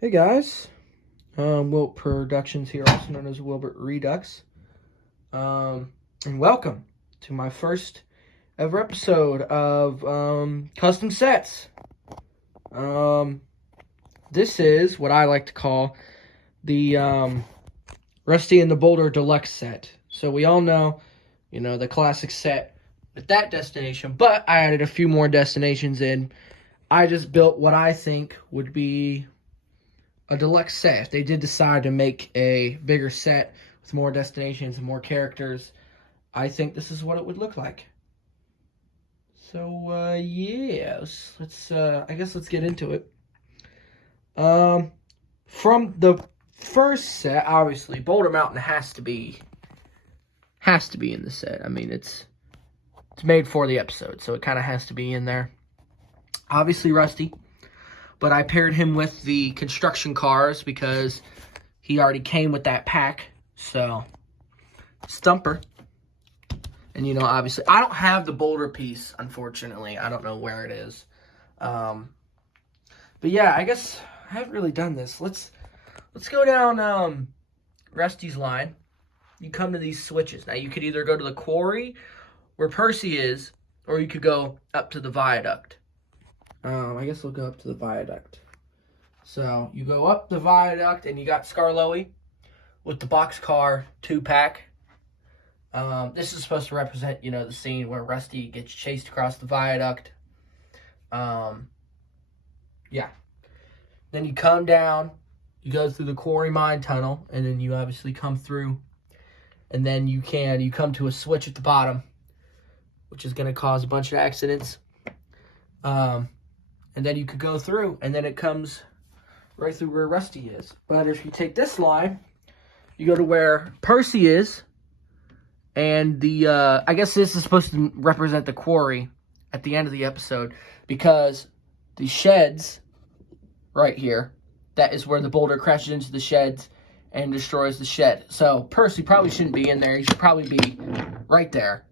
Hey guys, Wilt Productions here, also known as Wilbert Redux, and welcome to my first ever episode of custom sets. This is what I like to call the Rusty and the Boulder deluxe set. So we all know, the classic set with that destination, but I added a few more destinations in. I just built what I think would be a deluxe set. If they did decide to make a bigger set with more destinations and more characters, I think this is what it would look like. So yeah, let's get into it. From the first set, obviously Boulder Mountain has to be in the set. I mean, it's made for the episode, so it kind of has to be in there. Obviously Rusty, but I paired him with the construction cars because he already came with that pack. So, Stumper. And, obviously, I don't have the boulder piece, unfortunately. I don't know where it is. But, yeah, I guess I haven't really done this. Let's go down Rusty's line. You come to these switches. Now, you could either go to the quarry where Percy is, or you could go up to the viaduct. I guess we'll go up to the viaduct. So you go up the viaduct and you got Scarloey with the boxcar 2-pack. This is supposed to represent, the scene where Rusty gets chased across the viaduct. Yeah. Then you come down, you go through the quarry mine tunnel, and then you obviously come through. And then you come to a switch at the bottom, which is going to cause a bunch of accidents. And then you could go through, and then it comes right through where Rusty is. But if you take this line, you go to where Percy is, and I guess this is supposed to represent the quarry at the end of the episode, because the sheds right here, that is where the boulder crashes into the sheds and destroys the shed. So Percy probably shouldn't be in there. He should probably be right there.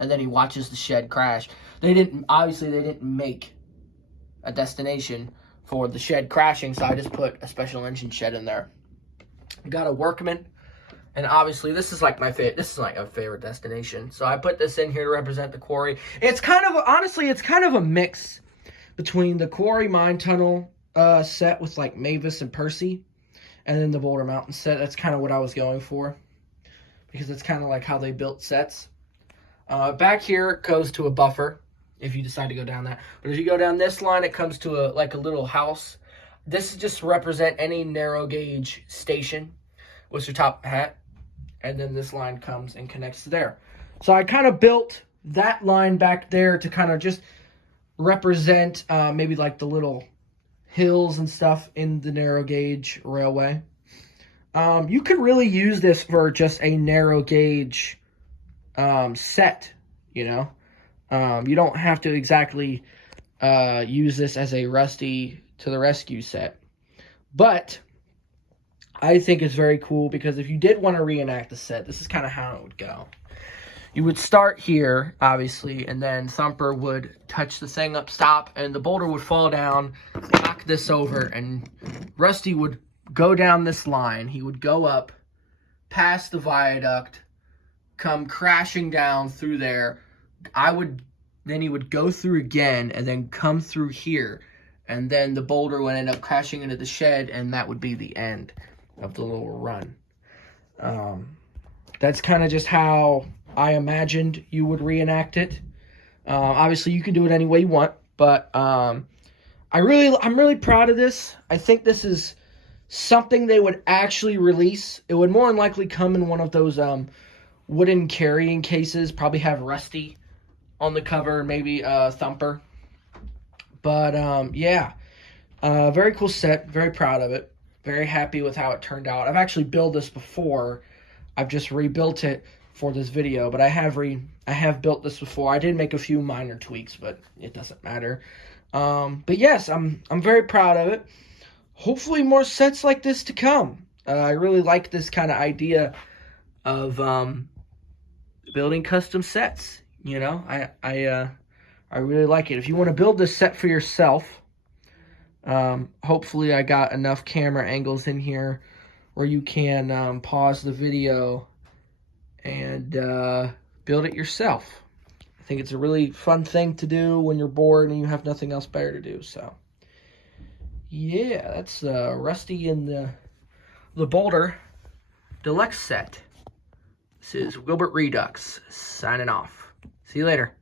And then he watches the shed crash. They didn't make a destination for the shed crashing, so I just put a special engine shed in there. I got a workman, and obviously this is like a favorite destination, so I put this in here to represent the quarry. It's kind of a mix between the quarry mine tunnel set with like Mavis and Percy, and then the Boulder Mountain set. That's kind of what I was going for, because it's kind of like how they built sets. Back here it goes to a buffer, if you decide to go down that. But if you go down this line, it comes to a little house. This is just to represent any narrow gauge station with your top hat. And then this line comes and connects to there. So I kind of built that line back there to kind of just represent maybe like the little hills and stuff in the narrow gauge railway. You could really use this for just a narrow gauge set, You don't have to exactly use this as a Rusty to the rescue set. But I think it's very cool, because if you did want to reenact the set, this is kind of how it would go. You would start here, obviously, and then Thumper would touch the thing up, stop, and the boulder would fall down, knock this over, and Rusty would go down this line. He would go up, past the viaduct, come crashing down through there. Then he would go through again and then come through here, and then the boulder would end up crashing into the shed, and that would be the end of the little run. That's kind of just how I imagined you would reenact it. Obviously, you can do it any way you want, but I'm really proud of this. I think this is something they would actually release. It would more than likely come in one of those wooden carrying cases, probably have Rusty on the cover, maybe Thumper. But yeah, very cool set, very proud of it, very happy with how it turned out. I've actually built this before. I've just rebuilt it for this video, but I have built this before. I did make a few minor tweaks, but it doesn't matter. But yes, I'm very proud of it. Hopefully more sets like this to come. I really like this kind of idea of building custom sets. I really like it. If you want to build this set for yourself, Hopefully I got enough camera angles in here where you can pause the video and build it yourself. I think it's a really fun thing to do when you're bored and you have nothing else better to do. So, yeah, that's Rusty in the Boulder Deluxe set. This is Wilbert Redux signing off. See you later.